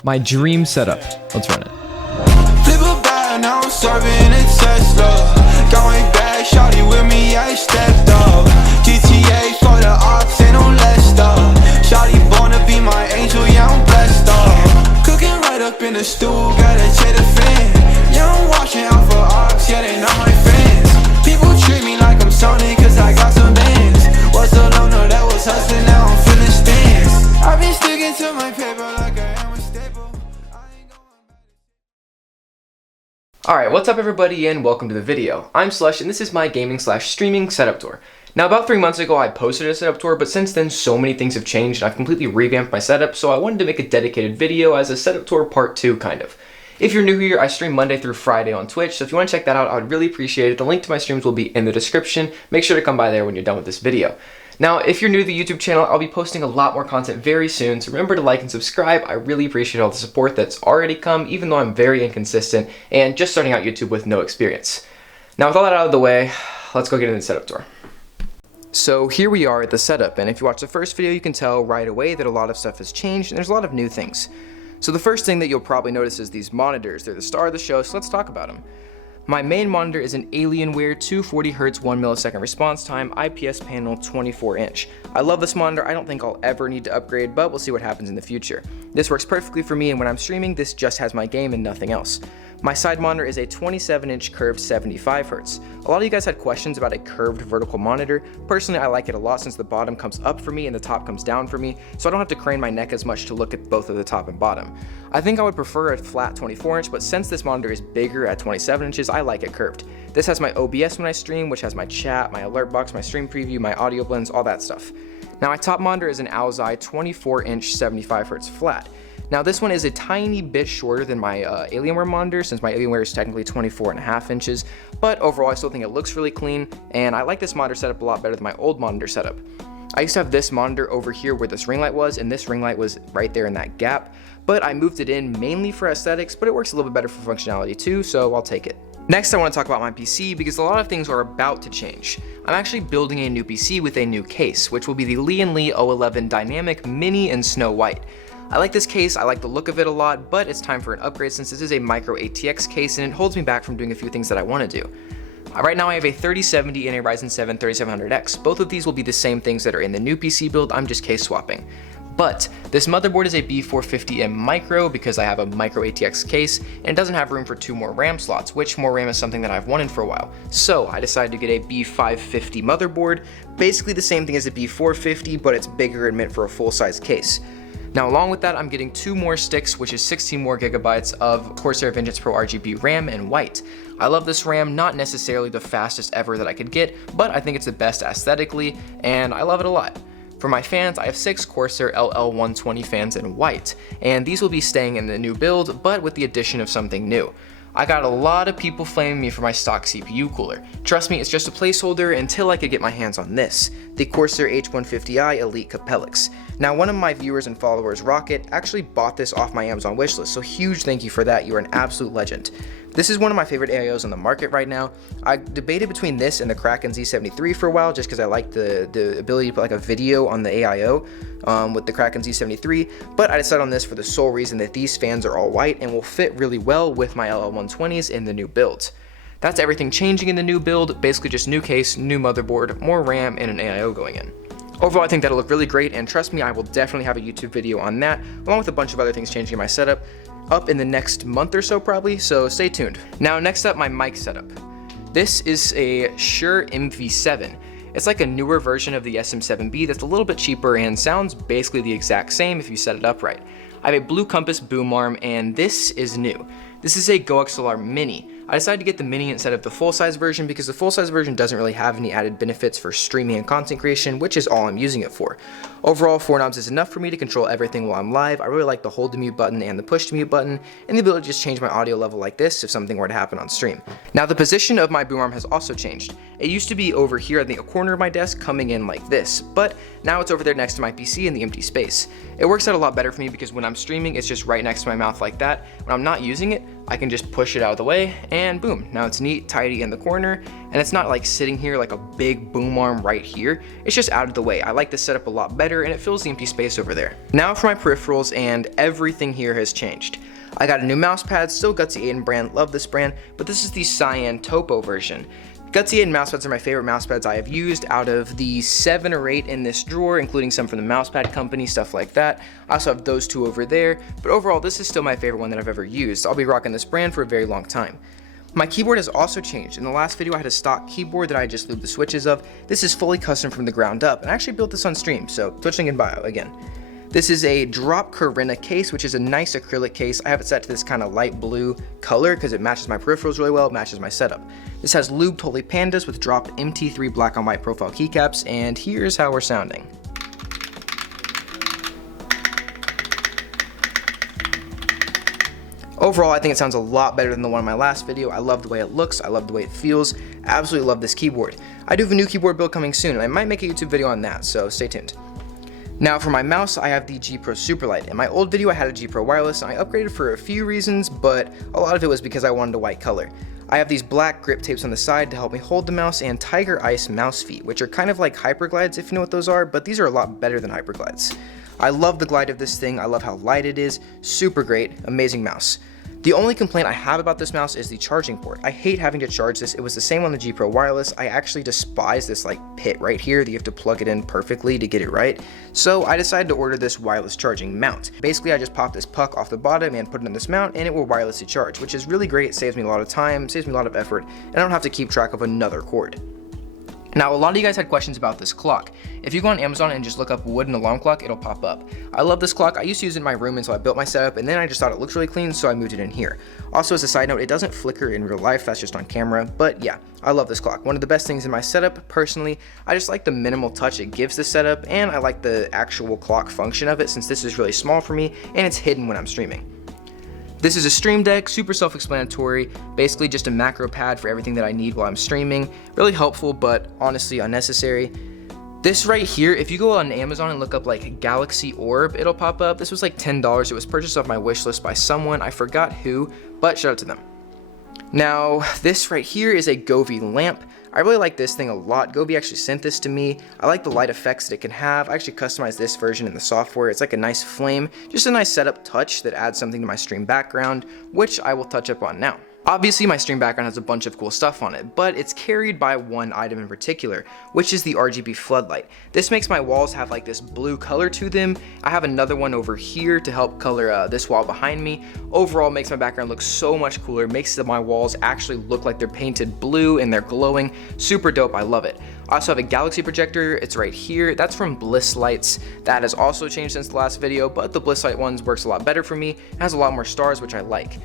My dream setup. Let's run it. Flip a bag, now I'm serving a Tesla. Going back, shawty with me, I stepped up. GTA for the ops, ain't no less up. Shawty born to be my angel, yeah, I'm blessed up. Cooking right up in the stool, gotta check the fan. Yeah, I'm watching out for ops, yeah, they not my fans. People treat me like I'm Sony, cause I got some bands. Was a loner that was hustling, now I'm feeling stands. I've been sticking to my paper like I am a staple. Alright, what's up everybody and welcome to the video. I'm Slush and this is my gaming/streaming setup tour. Now about 3 months ago I posted a setup tour, but since then so many things have changed and I've completely revamped my setup, so I wanted to make a dedicated video as a setup tour part 2 kind of. If you're new here, I stream Monday through Friday on Twitch, so if you want to check that out, I would really appreciate it. The link to my streams will be in the description. Make sure to come by there when you're done with this video. Now, if you're new to the YouTube channel, I'll be posting a lot more content very soon, so remember to like and subscribe. I really appreciate all the support that's already come, even though I'm very inconsistent and just starting out YouTube with no experience. Now, with all that out of the way, let's go get into the setup tour. So here we are at the setup, and if you watch the first video, you can tell right away that a lot of stuff has changed and there's a lot of new things. So the first thing that you'll probably notice is these monitors. They're the star of the show, so let's talk about them. My main monitor is an Alienware 240Hz 1 millisecond response time IPS panel 24-inch. I love this monitor. I don't think I'll ever need to upgrade, but we'll see what happens in the future. This works perfectly for me, and when I'm streaming, this just has my game and nothing else. My side monitor is a 27-inch curved 75Hz. A lot of you guys had questions about a curved vertical monitor. Personally, I like it a lot since the bottom comes up for me and the top comes down for me, so I don't have to crane my neck as much to look at both of the top and bottom. I think I would prefer a flat 24-inch, but since this monitor is bigger at 27 inches, I like it curved. This has my OBS when I stream, which has my chat, my alert box, my stream preview, my audio blends, all that stuff. Now my top monitor is an Owl's-Eye 24-inch 75Hz flat. Now this one is a tiny bit shorter than my Alienware monitor, since my Alienware is technically 24.5 inches, but overall I still think it looks really clean, and I like this monitor setup a lot better than my old monitor setup. I used to have this monitor over here where this ring light was, and this ring light was right there in that gap, but I moved it in mainly for aesthetics, but it works a little bit better for functionality too, so I'll take it. Next I want to talk about my PC because a lot of things are about to change. I'm actually building a new PC with a new case, which will be the Lee & Lee 011 Dynamic Mini in Snow White. I like this case, I like the look of it a lot, but it's time for an upgrade since this is a micro ATX case and it holds me back from doing a few things that I want to do. Right now I have a 3070 and a Ryzen 7 3700X. Both of these will be the same things that are in the new PC build, I'm just case swapping. But this motherboard is a B450M micro because I have a micro ATX case and it doesn't have room for 2 more RAM slots, which more RAM is something that I've wanted for a while. So I decided to get a B550 motherboard, basically the same thing as a B450, but it's bigger and meant for a full-size case. Now along with that, I'm getting 2 more sticks, which is 16 more gigabytes of Corsair Vengeance Pro RGB RAM in white. I love this RAM, not necessarily the fastest ever that I could get, but I think it's the best aesthetically, and I love it a lot. For my fans, I have 6 Corsair LL120 fans in white, and these will be staying in the new build, but with the addition of something new. I got a lot of people flaming me for my stock CPU cooler. Trust me, it's just a placeholder until I could get my hands on this, the Corsair H150i Elite Capellix. Now one of my viewers and followers, Rocket, actually bought this off my Amazon wishlist, so huge thank you for that, you are an absolute legend. This is one of my favorite AIOs on the market right now. I debated between this and the Kraken Z73 for a while just because I like the ability to put like a video on the AIO with the Kraken Z73, but I decided on this for the sole reason that these fans are all white and will fit really well with my LL120s in the new builds. That's everything changing in the new build, basically just new case, new motherboard, more RAM, and an AIO going in. Overall, I think that'll look really great, and trust me, I will definitely have a YouTube video on that, along with a bunch of other things changing in my setup, up in the next month or so probably, so stay tuned. Now next up, my mic setup. This is a Shure MV7. It's like a newer version of the SM7B that's a little bit cheaper and sounds basically the exact same if you set it up right. I have a Blue Compass boom arm, and this is new. This is a GoXLR Mini. I decided to get the Mini instead of the full-size version because the full-size version doesn't really have any added benefits for streaming and content creation, which is all I'm using it for. Overall, 4 knobs is enough for me to control everything while I'm live. I really like the hold to mute button and the push to mute button, and the ability to just change my audio level like this if something were to happen on stream. Now the position of my boom arm has also changed. It used to be over here at the corner of my desk coming in like this, but now it's over there next to my PC in the empty space. It works out a lot better for me because when I'm streaming, it's just right next to my mouth like that. When I'm not using it, I can just push it out of the way and boom, now it's neat, tidy in the corner, and it's not like sitting here like a big boom arm right here. It's just out of the way. I like this setup a lot better and it fills the empty space over there. Now for my peripherals, and everything here has changed. I got a new mouse pad, still Gutsy Aiden brand, love this brand, but this is the Cyan Topo version. Gutsy Aiden mousepads are my favorite mousepads I have used out of the 7 or 8 in this drawer, including some from the mousepad company, stuff like that. I also have those 2 over there, but overall this is still my favorite one that I've ever used. I'll be rocking this brand for a very long time. My keyboard has also changed. In the last video I had a stock keyboard that I just lubed the switches of. This is fully custom from the ground up, and I actually built this on stream, so Twitch link in bio again. This is a drop Corinna case, which is a nice acrylic case. I have it set to this kind of light blue color because it matches my peripherals really well, it matches my setup. This has lubed Holy Pandas with dropped MT3 black on white profile keycaps, and here's how we're sounding. Overall, I think it sounds a lot better than the one in my last video. I love the way it looks, I love the way it feels, absolutely love this keyboard. I do have a new keyboard build coming soon, and I might make a YouTube video on that, so stay tuned. Now for my mouse, I have the G Pro Superlight. In my old video, I had a G Pro Wireless, and I upgraded for a few reasons, but a lot of it was because I wanted a white color. I have these black grip tapes on the side to help me hold the mouse, and Tiger Ice mouse feet, which are kind of like Hyperglides if you know what those are, but these are a lot better than Hyperglides. I love the glide of this thing, I love how light it is, super great, amazing mouse. The only complaint I have about this mouse is the charging port. I hate having to charge this. It was the same on the G Pro Wireless. I actually despise this like pit right here that you have to plug it in perfectly to get it right. So I decided to order this wireless charging mount. Basically, I just pop this puck off the bottom and put it in this mount and it will wirelessly charge, which is really great. It saves me a lot of time, saves me a lot of effort, and I don't have to keep track of another cord. Now, a lot of you guys had questions about this clock. If you go on Amazon and just look up wooden alarm clock, it'll pop up. I love this clock. I used to use it in my room until I built my setup, and then I just thought it looked really clean, so I moved it in here. Also, as a side note, it doesn't flicker in real life, that's just on camera, but yeah, I love this clock. One of the best things in my setup, personally. I just like the minimal touch it gives the setup, and I like the actual clock function of it since this is really small for me, and it's hidden when I'm streaming. This is a Stream Deck, super self-explanatory, basically just a macro pad for everything that I need while I'm streaming. Really helpful, but honestly unnecessary. This right here, if you go on Amazon and look up like Galaxy Orb, it'll pop up. This was like $10. It was purchased off my wish list by someone, I forgot who, but shout out to them. Now, this right here is a Govee lamp. I really like this thing a lot. Govee actually sent this to me. I like the light effects that it can have. I actually customized this version in the software. It's like a nice flame, just a nice setup touch that adds something to my stream background, which I will touch up on now. Obviously, my stream background has a bunch of cool stuff on it, but it's carried by one item in particular, which is the RGB floodlight. This makes my walls have like this blue color to them. I have another one over here to help color this wall behind me. Overall, makes my background look so much cooler, makes my walls actually look like they're painted blue and they're glowing. Super dope, I love it. I also have a Galaxy projector, it's right here. That's from Bliss Lights. That has also changed since the last video, but the Bliss Light ones works a lot better for me. It has a lot more stars, which I like.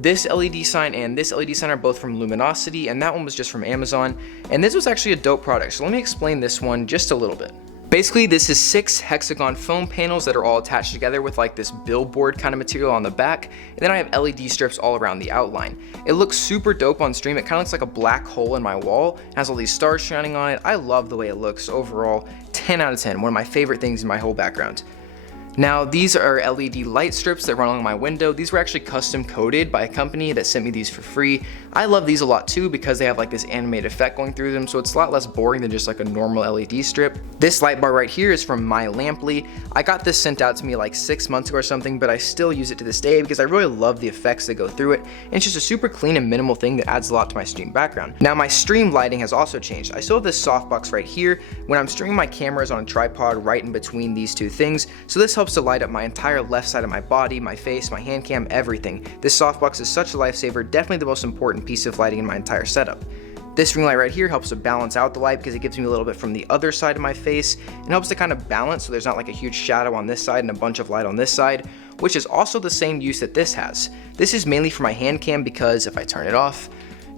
This LED sign and this LED sign are both from Luminosity, and that one was just from Amazon, and this was actually a dope product, so let me explain this one just a little bit. Basically, this is 6 hexagon foam panels that are all attached together with like this billboard kind of material on the back, and then I have LED strips all around the outline. It looks super dope on stream. It kind of looks like a black hole in my wall. It has all these stars shining on it. I love the way it looks overall. 10 out of 10, one of my favorite things in my whole background. Now, these are LED light strips that run along my window. These were actually custom coated by a company that sent me these for free. I love these a lot too because they have like this animated effect going through them, so it's a lot less boring than just like a normal LED strip. This light bar right here is from My Lamply. I got this sent out to me like 6 months ago or something, but I still use it to this day because I really love the effects that go through it. And it's just a super clean and minimal thing that adds a lot to my stream background. Now, my stream lighting has also changed. I still have this softbox right here. When I'm streaming, my camera is on a tripod right in between these two things, so this helps to light up my entire left side of my body, my face, my hand cam, everything. This softbox is such a lifesaver, definitely the most important piece of lighting in my entire setup. This ring light right here helps to balance out the light because it gives me a little bit from the other side of my face and helps to kind of balance so there's not like a huge shadow on this side and a bunch of light on this side, which is also the same use that this has. This is mainly for my hand cam because if I turn it off,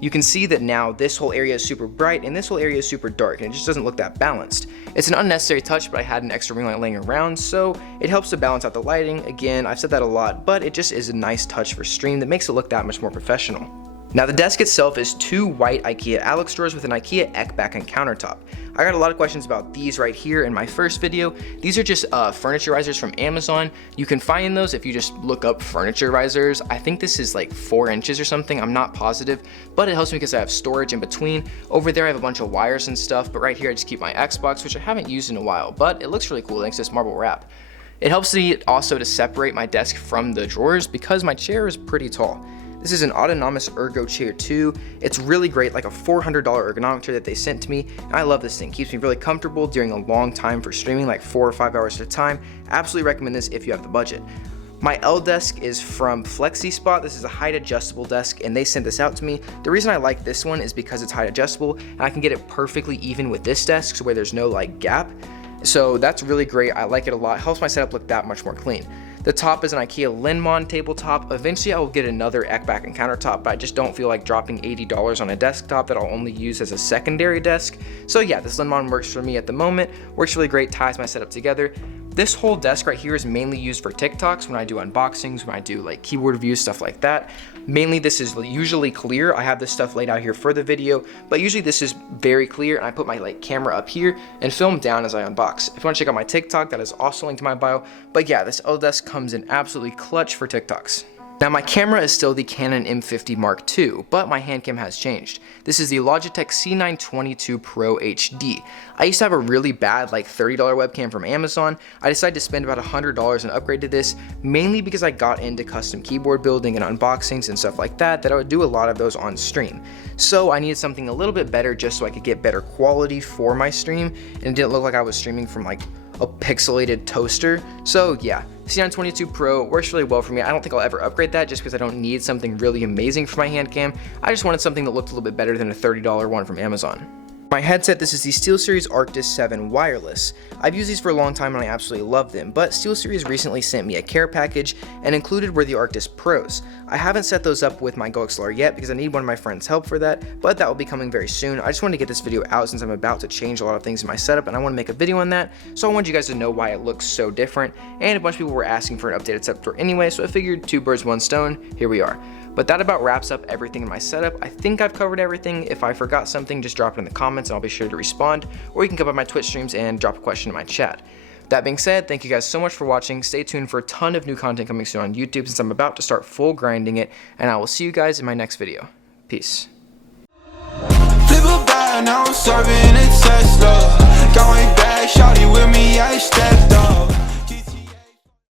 you can see that now this whole area is super bright and this whole area is super dark, and it just doesn't look that balanced. It's an unnecessary touch, but I had an extra ring light laying around, so it helps to balance out the lighting. Again, I've said that a lot, but it just is a nice touch for stream that makes it look that much more professional. Now the desk itself is 2 white IKEA Alex drawers with an IKEA Eckback and countertop. I got a lot of questions about these right here in my first video. These are just furniture risers from Amazon. You can find those if you just look up furniture risers. I think this is like 4 inches or something, I'm not positive, but it helps me because I have storage in between. Over there I have a bunch of wires and stuff, but right here I just keep my Xbox, which I haven't used in a while, but it looks really cool thanks to this marble wrap. It helps me also to separate my desk from the drawers because my chair is pretty tall. This is an autonomous ergo chair too. It's really great, like a $400 ergonomic chair that they sent to me. And I love this thing. Keeps me really comfortable during a long time for streaming, like 4 or 5 hours at a time. Absolutely recommend this if you have the budget. My L desk is from FlexiSpot. This is a height adjustable desk and they sent this out to me. The reason I like this one is because it's height adjustable and I can get it perfectly even with this desk so where there's no like gap. So that's really great. I like it a lot. It helps my setup look that much more clean. The top is an IKEA Linmon tabletop. Eventually I will get another Eckback and countertop, but I just don't feel like dropping $80 on a desktop that I'll only use as a secondary desk. So yeah, this Linmon works for me at the moment. Works really great, ties my setup together. This whole desk right here is mainly used for TikToks when I do unboxings, when I do like keyboard reviews, stuff like that. Mainly this is usually clear. I have this stuff laid out here for the video, but usually this is very clear and I put my like camera up here and film down as I unbox. If you want to check out my TikTok, that is also linked to my bio. But yeah, this L desk comes in absolutely clutch for TikToks. Now my camera is still the Canon M50 Mark II, but my hand cam has changed. This is the Logitech C922 Pro HD. I used to have a really bad like $30 webcam from Amazon. I decided to spend about $100 and upgrade to this, mainly because I got into custom keyboard building and unboxings and stuff like that I would do a lot of those on stream. So I needed something a little bit better just so I could get better quality for my stream and it didn't look like I was streaming from like a pixelated toaster. So yeah, C922 Pro works really well for me. I don't think I'll ever upgrade that just because I don't need something really amazing for my hand cam. I just wanted something that looked a little bit better than a $30 one from Amazon. My headset, this is the SteelSeries Arctis 7 wireless. I've used these for a long time and I absolutely love them, but SteelSeries recently sent me a care package and included were the Arctis Pros. I haven't set those up with my GoXLR yet because I need one of my friends' help for that, but that will be coming very soon. I just wanted to get this video out since I'm about to change a lot of things in my setup and I want to make a video on that, so I wanted you guys to know why it looks so different, and a bunch of people were asking for an updated setup tour anyway, so I figured 2 birds, 1 stone, here we are. But that about wraps up everything in my setup. I think I've covered everything. If I forgot something, just drop it in the comments and I'll be sure to respond. Or you can come by my Twitch streams and drop a question in my chat. That being said, thank you guys so much for watching. Stay tuned for a ton of new content coming soon on YouTube since I'm about to start full grinding it. And I will see you guys in my next video. Peace. Flip a bag, now I'm serving